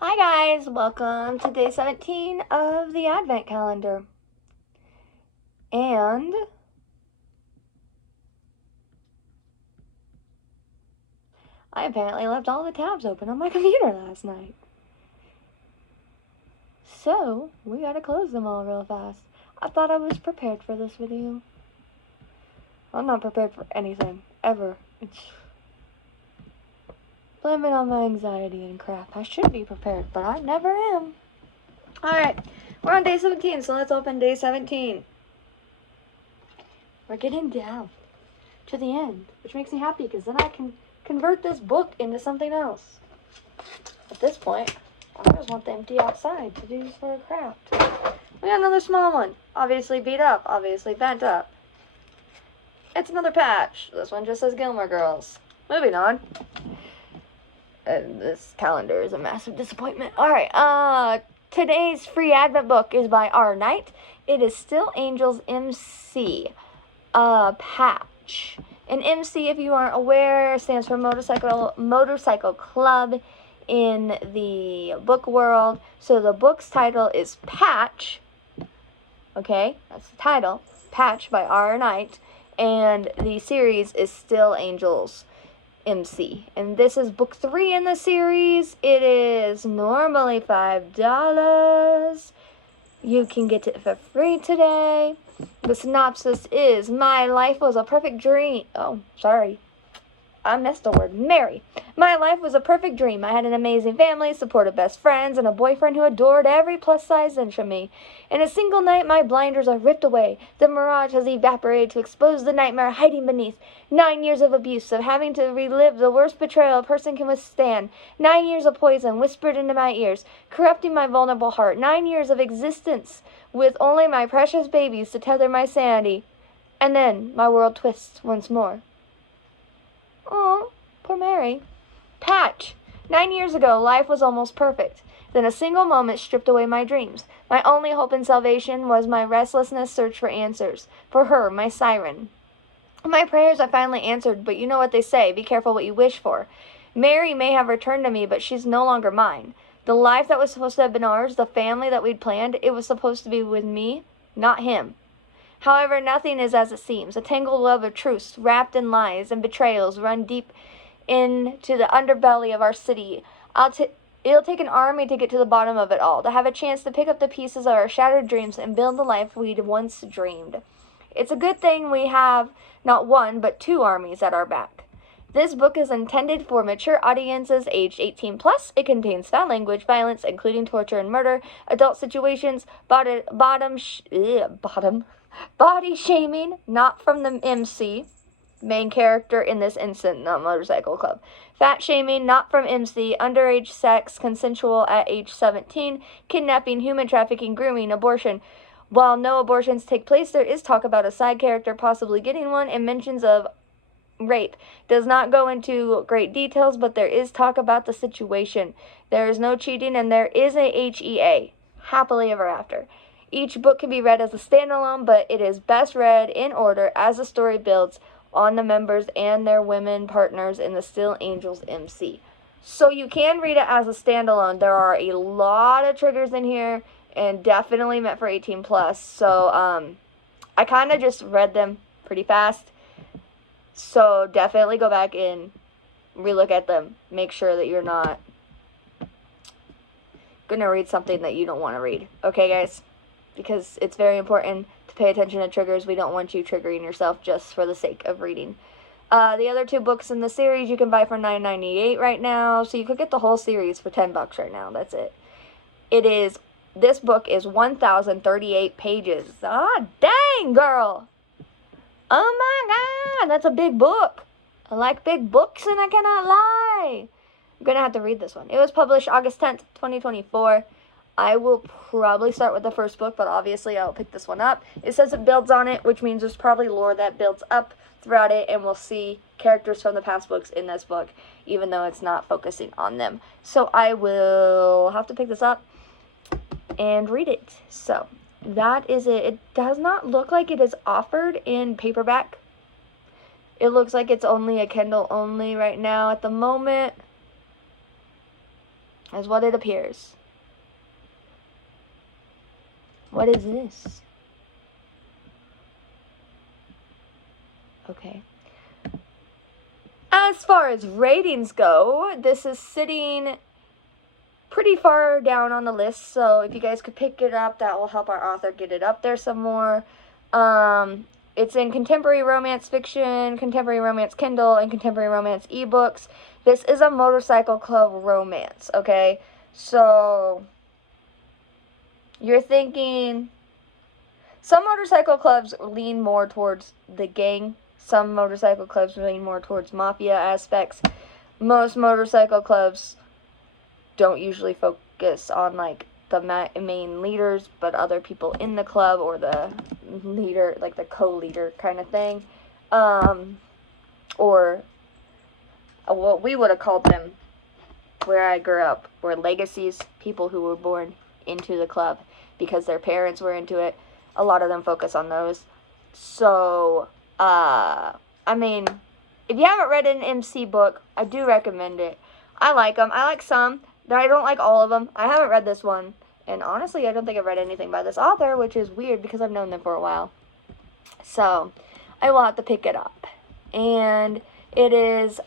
Hi guys, welcome to day 17 of the Advent calendar. And I apparently left all the tabs open on my computer last night. So, we gotta close them all real fast. I thought I was prepared for this video. I'm not prepared for anything, ever. Blame it on my anxiety and crap. I should be prepared, but I never am. Alright, we're on day 17, so let's open day 17. We're getting down to the end, which makes me happy because then I can convert this book into something else. At this point, I just want the empty outside to use for a craft. We got another small one. Obviously beat up, obviously bent up. It's another patch. This one just says Gilmore Girls. Moving on. And this calendar is a massive disappointment. Alright, today's free Advent book is by R. Knight. It is Still Angels MC. Patch. An MC, if you aren't aware, stands for motorcycle club in the book world. So the book's title is Patch. Okay, that's the title. Patch by R. Knight. And the series is Still Angels MC. And this is book 3 in the series. It is normally $5. You can get it for free today. The synopsis is, my life was a perfect dream. Oh, sorry. I missed the word Mary. My life was a perfect dream. I had an amazing family, supportive best friends, and a boyfriend who adored every plus-size inch of me. In a single night, my blinders are ripped away. The mirage has evaporated to expose the nightmare hiding beneath. 9 years of abuse, of having to relive the worst betrayal a person can withstand. 9 years of poison whispered into my ears, corrupting my vulnerable heart. 9 years of existence with only my precious babies to tether my sanity. And then my world twists once more. Oh, poor Mary. Patch. 9 years ago, life was almost perfect. Then a single moment stripped away my dreams. My only hope and salvation was my restlessness search for answers. For her, my siren. My prayers are finally answered, but you know what they say, be careful what you wish for. Mary may have returned to me, but she's no longer mine. The life that was supposed to have been ours, the family that we'd planned, it was supposed to be with me, not him. However, nothing is as it seems. A tangled web of truths, wrapped in lies and betrayals, run deep into the underbelly of our city. It'll take an army to get to the bottom of it all, to have a chance to pick up the pieces of our shattered dreams and build the life we'd once dreamed. It's a good thing we have not one, but 2 armies at our back. This book is intended for mature audiences aged 18 plus. It contains foul language, violence, including torture and murder, adult situations, body shaming, not from the MC, main character in this instant, not motorcycle club. Fat shaming, not from MC, underage sex, consensual at age 17, kidnapping, human trafficking, grooming, abortion. While no abortions take place, there is talk about a side character possibly getting one, and mentions of rape. Does not go into great details, but there is talk about the situation. There is no cheating, and there is a HEA, happily ever after. Each book can be read as a standalone, but it is best read in order as the story builds on the members and their women partners in the Still Angels MC. So you can read it as a standalone. There are a lot of triggers in here, and definitely meant for 18 plus. So I kind of just read them pretty fast. So definitely go back and relook at them. Make sure that you're not going to read something that you don't want to read. Okay, guys? Because it's very important to pay attention to triggers. We don't want you triggering yourself just for the sake of reading. The other 2 books in the series you can buy for $9.98 right now. So you could get the whole series for $10 right now. That's it. This book is 1,038 pages. Ah, dang, girl. Oh my God, that's a big book. I like big books and I cannot lie. I'm going to have to read this one. It was published August 10th, 2024. I will probably start with the first book, but obviously I'll pick this one up. It says it builds on it, which means there's probably lore that builds up throughout it, and we'll see characters from the past books in this book, even though it's not focusing on them. So I will have to pick this up and read it. So that is it. It does not look like it is offered in paperback. It looks like it's only a Kindle only right now at the moment. is what it appears. What is this? Okay. As far as ratings go, this is sitting pretty far down on the list, so if you guys could pick it up, that will help our author get it up there some more. It's in contemporary romance fiction, contemporary romance Kindle, and contemporary romance ebooks. This is a motorcycle club romance, okay? So, you're thinking, some motorcycle clubs lean more towards the gang. Some motorcycle clubs lean more towards mafia aspects. Most motorcycle clubs don't usually focus on, like, the main leaders, but other people in the club, or the leader, like the co-leader kind of thing. Or what we would have called them where I grew up were legacies, people who were born into the club because their parents were into it. A lot of them focus on those. So, I mean, if you haven't read an MC book, I do recommend it. I like them. I like some. I don't like all of them. I haven't read this one. And honestly, I don't think I've read anything by this author, which is weird because I've known them for a while. So, I will have to pick it up. And it is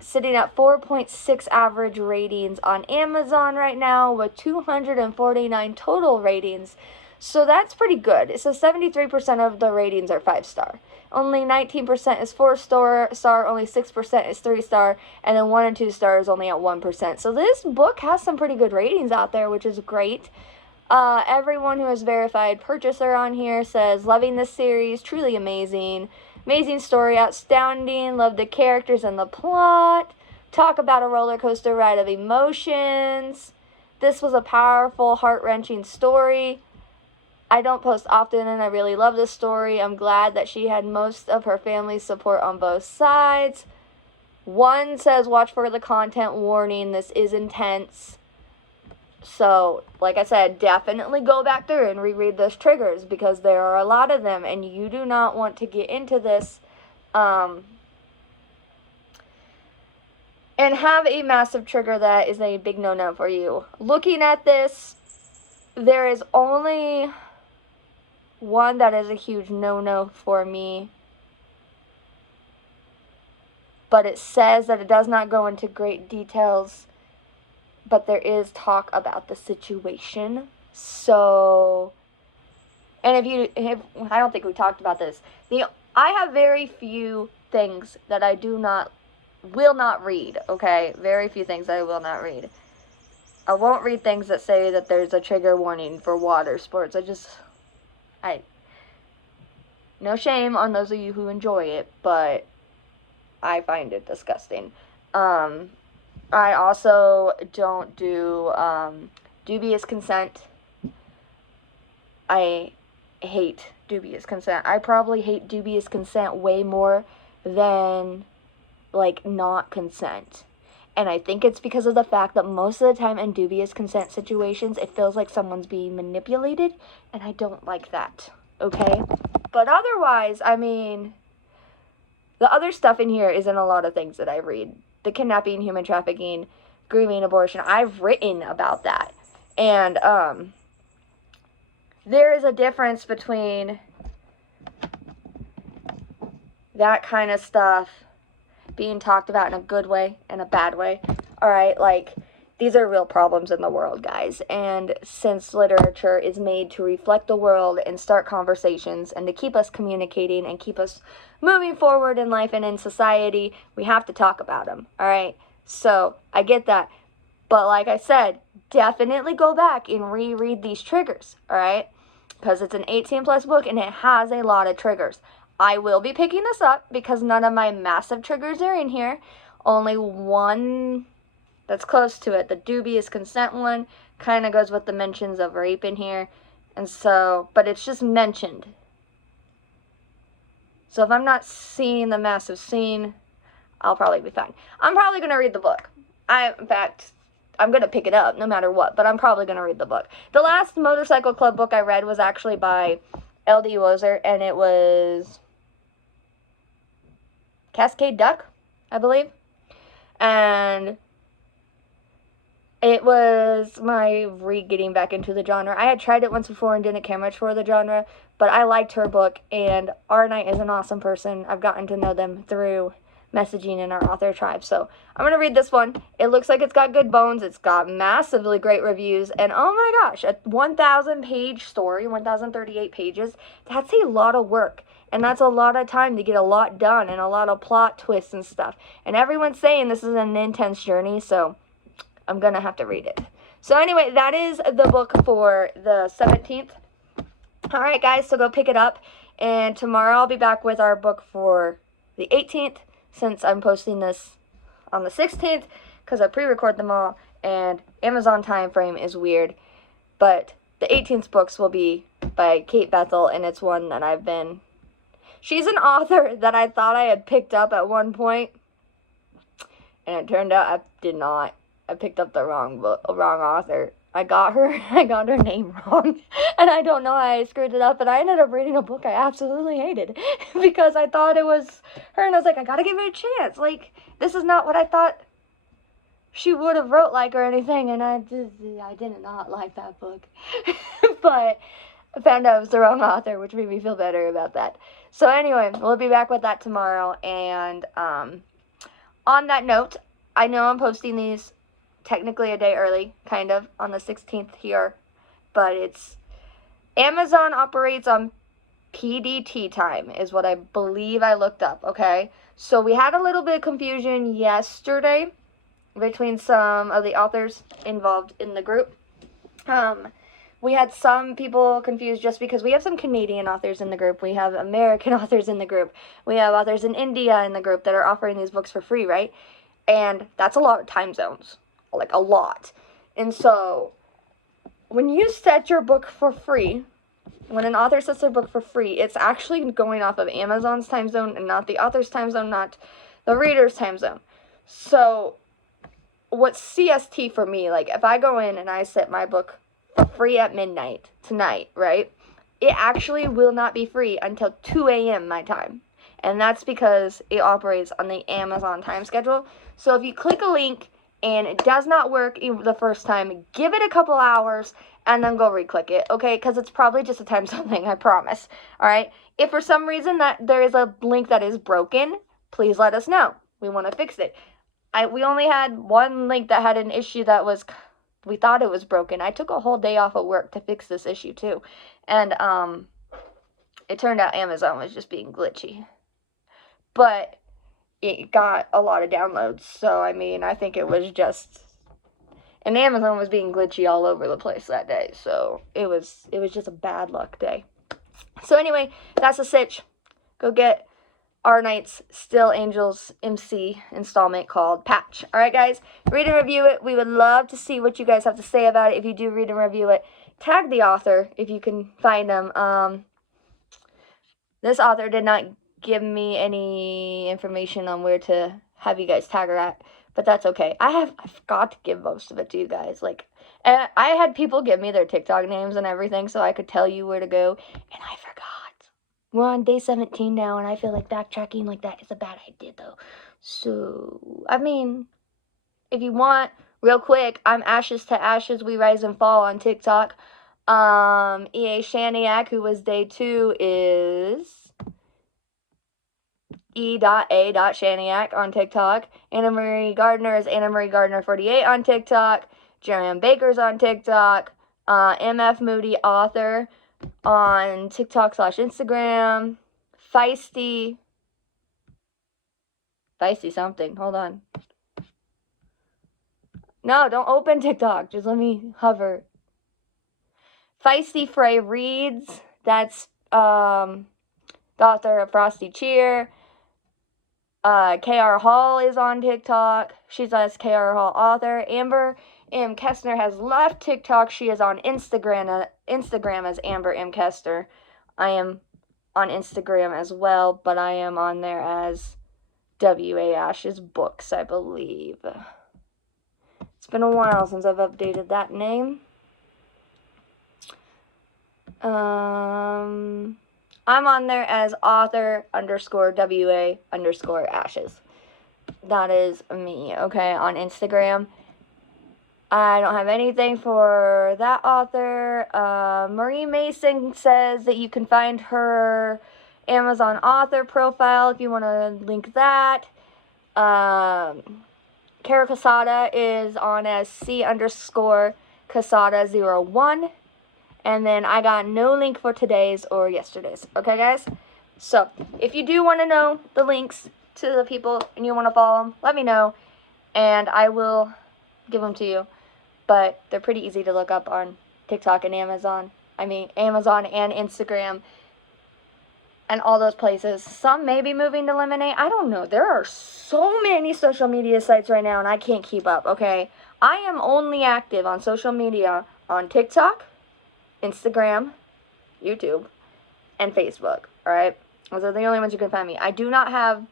sitting at 4.6 average ratings on Amazon right now with 249 total ratings. So that's pretty good. So 73% of the ratings are 5-star. Only 19% is 4-star, only 6% is 3-star, and then 1 and 2 stars only at 1%. So this book has some pretty good ratings out there, which is great. Everyone who has verified purchaser on here says, loving this series, truly amazing. Amazing story, outstanding, love the characters and the plot. Talk about a roller coaster ride of emotions. This was a powerful, heart-wrenching story. I don't post often, and I really love this story. I'm glad that she had most of her family's support on both sides. One says, watch for the content warning. This is intense. So, like I said, definitely go back through and reread those triggers because there are a lot of them, and you do not want to get into this and have a massive trigger that is a big no-no for you. Looking at this, there is only one that is a huge no-no for me, but it says that it does not go into great details, but there is talk about the situation. So, and I don't think we talked about this. I have very few things that I will not read, okay? Very few things I will not read. I won't read things that say that there's a trigger warning for water sports. No shame on those of you who enjoy it, but I find it disgusting. I also don't do dubious consent. I hate dubious consent. I probably hate dubious consent way more than, like, not consent. And I think it's because of the fact that most of the time in dubious consent situations, it feels like someone's being manipulated, and I don't like that, okay? But otherwise, I mean, the other stuff in here isn't a lot of things that I read. The kidnapping, human trafficking, grooming, abortion, I've written about that. And there is a difference between that kind of stuff being talked about in a good way and a bad way. Alright, like, these are real problems in the world, guys. And since literature is made to reflect the world and start conversations and to keep us communicating and keep us moving forward in life and in society, we have to talk about them. Alright, so I get that. But like I said, definitely go back and reread these triggers. Alright, because it's an 18+ book and it has a lot of triggers. I will be picking this up because none of my massive triggers are in here. Only one that's close to it. The dubious consent one kind of goes with the mentions of rape in here. And so, but it's just mentioned. So if I'm not seeing the massive scene, I'll probably be fine. I'm probably going to read the book. In fact, I'm going to pick it up no matter what, but I'm probably going to read the book. The last Motorcycle Club book I read was actually by L.D. Wozer, and it was Cascade Duck, I believe. And it was my getting back into the genre. I had tried it once before and didn't care much for the genre, but I liked her book, and R Knight is an awesome person. I've gotten to know them through messaging in our author tribe. So I'm going to read this one. It looks like it's got good bones. It's got massively great reviews. And oh my gosh, a 1,000 page story, 1,038 pages. That's a lot of work. And that's a lot of time to get a lot done and a lot of plot twists and stuff. And everyone's saying this is an intense journey, so I'm going to have to read it. So anyway, that is the book for the 17th. All right, guys, so go pick it up. And tomorrow I'll be back with our book for the 18th, since I'm posting this on the 16th, because I pre-record them all, and Amazon time frame is weird. But the 18th books will be by Kate Bethel, and it's one that she's an author that I thought I had picked up at one point, and it turned out I did not. I picked up the wrong author. I got her name wrong, and I don't know how I screwed it up, and I ended up reading a book I absolutely hated, because I thought it was her, and I was like, I gotta give it a chance, like, this is not what I thought she would have wrote like or anything, and I did not like that book, but I found out it was the wrong author, which made me feel better about that. So anyway, we'll be back with that tomorrow, and on that note, I know I'm posting these technically a day early, kind of, on the 16th here, but it's Amazon operates on PDT time, is what I believe I looked up, okay? So we had a little bit of confusion yesterday between some of the authors involved in the group. We had some people confused just because we have some Canadian authors in the group, we have American authors in the group, we have authors in India in the group that are offering these books for free, right? And that's a lot of time zones. Like, a lot. And so when you set your book for free, when an author sets their book for free, it's actually going off of Amazon's time zone and not the author's time zone, not the reader's time zone. So what's CST for me, like, if I go in and I set my book for free at midnight tonight, right, it actually will not be free until 2 a.m. my time. And that's because it operates on the Amazon time schedule. So if you click a link and it does not work the first time, give it a couple hours, and then go re-click it, okay? Because it's probably just a time zone thing, I promise, all right? If for some reason that there is a link that is broken, please let us know. We want to fix it. We only had one link that had an issue that we thought it was broken. I took a whole day off of work to fix this issue, too. And it turned out Amazon was just being glitchy. But it got a lot of downloads, so I mean, I think it was just, and Amazon was being glitchy all over the place that day, so it was just a bad luck day. So anyway, that's a sitch. Go get R Knight's Still Angels MC installment called Patch. Alright guys, read and review it. We would love to see what you guys have to say about it. If you do read and review it, tag the author if you can find them. This author did not give me any information on where to have you guys tag her at, but that's okay. I forgot to give most of it to you guys. Like, I had people give me their TikTok names and everything so I could tell you where to go, and I forgot. We're on day 17 now, and I feel like backtracking like that is a bad idea, though. So, I mean, if you want, real quick, I'm Ashes to Ashes, We Rise and Fall on TikTok. E.A. Shaniak, who was day 2, is E.A.Shaniak on TikTok. Anna Marie Gardner is Anna Marie Gardner 48 on TikTok. Jerrianne Baker's on TikTok. MF Moody Author on TikTok/Instagram. Feisty something. Hold on. No, don't open TikTok. Just let me hover. Feisty Frey Reads. That's the author of Frosty Cheer. K.R. Hall is on TikTok. She's a K.R. Hall author. Amber M. Kestner has left TikTok. She is on Instagram as Amber M. Kester. I am on Instagram as well, but I am on there as W.A. Ash's Books, I believe. It's been a while since I've updated that name. I'm on there as author_WA_Ashes. That is me, okay, on Instagram. I don't have anything for that author. Marie Mason says that you can find her Amazon author profile if you want to link that. Kara Casada is on as C_Casada01. And then I got no link for today's or yesterday's. Okay, guys? So, if you do want to know the links to the people and you want to follow them, let me know. And I will give them to you. But they're pretty easy to look up on TikTok and Amazon. Amazon and Instagram and all those places. Some may be moving to Lemonade. I don't know. There are so many social media sites right now and I can't keep up, okay? I am only active on social media on TikTok, Instagram, YouTube, and Facebook, alright? Those are the only ones you can find me. I do not have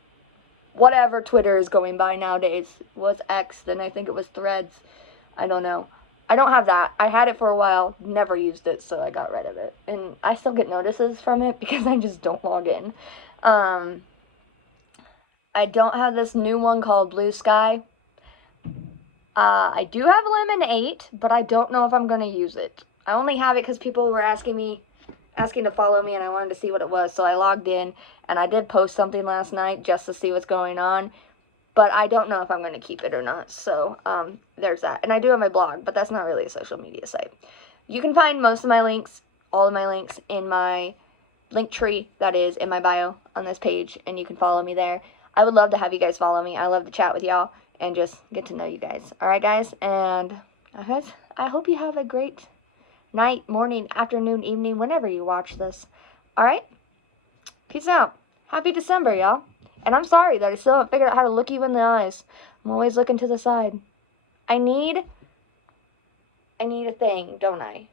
whatever Twitter is going by nowadays. It was X, then I think it was Threads. I don't know. I don't have that. I had it for a while, never used it, so I got rid of it. And I still get notices from it because I just don't log in. I don't have this new one called Blue Sky. I do have Lemon 8, but I don't know if I'm going to use it. I only have it because people were asking to follow me, and I wanted to see what it was, so I logged in, and I did post something last night just to see what's going on. But I don't know if I'm going to keep it or not. So, there's that. And I do have my blog, but that's not really a social media site. You can find most of my links, all of my links, in my link tree that is in my bio on this page. And you can follow me there. I would love to have you guys follow me. I love to chat with y'all and just get to know you guys. Alright, guys? And, guys, I hope you have a great night, morning, afternoon, evening, whenever you watch this. Alright? Peace out. Happy December, y'all. And I'm sorry that I still haven't figured out how to look you in the eyes. I'm always looking to the side. I need a thing, don't I?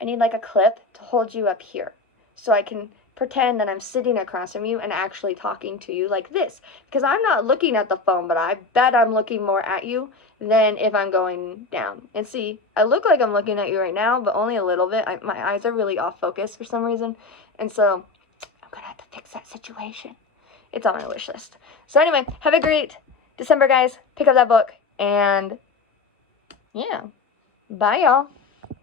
I need like a clip to hold you up here. So I can pretend that I'm sitting across from you and actually talking to you like this. Because I'm not looking at the phone, but I bet I'm looking more at you than if I'm going down. And see, I look like I'm looking at you right now, but only a little bit. My eyes are really off focus for some reason. And so, I'm going to have to fix that situation. It's on my wish list. So anyway, have a great December, guys. Pick up that book. And, yeah. Bye, y'all.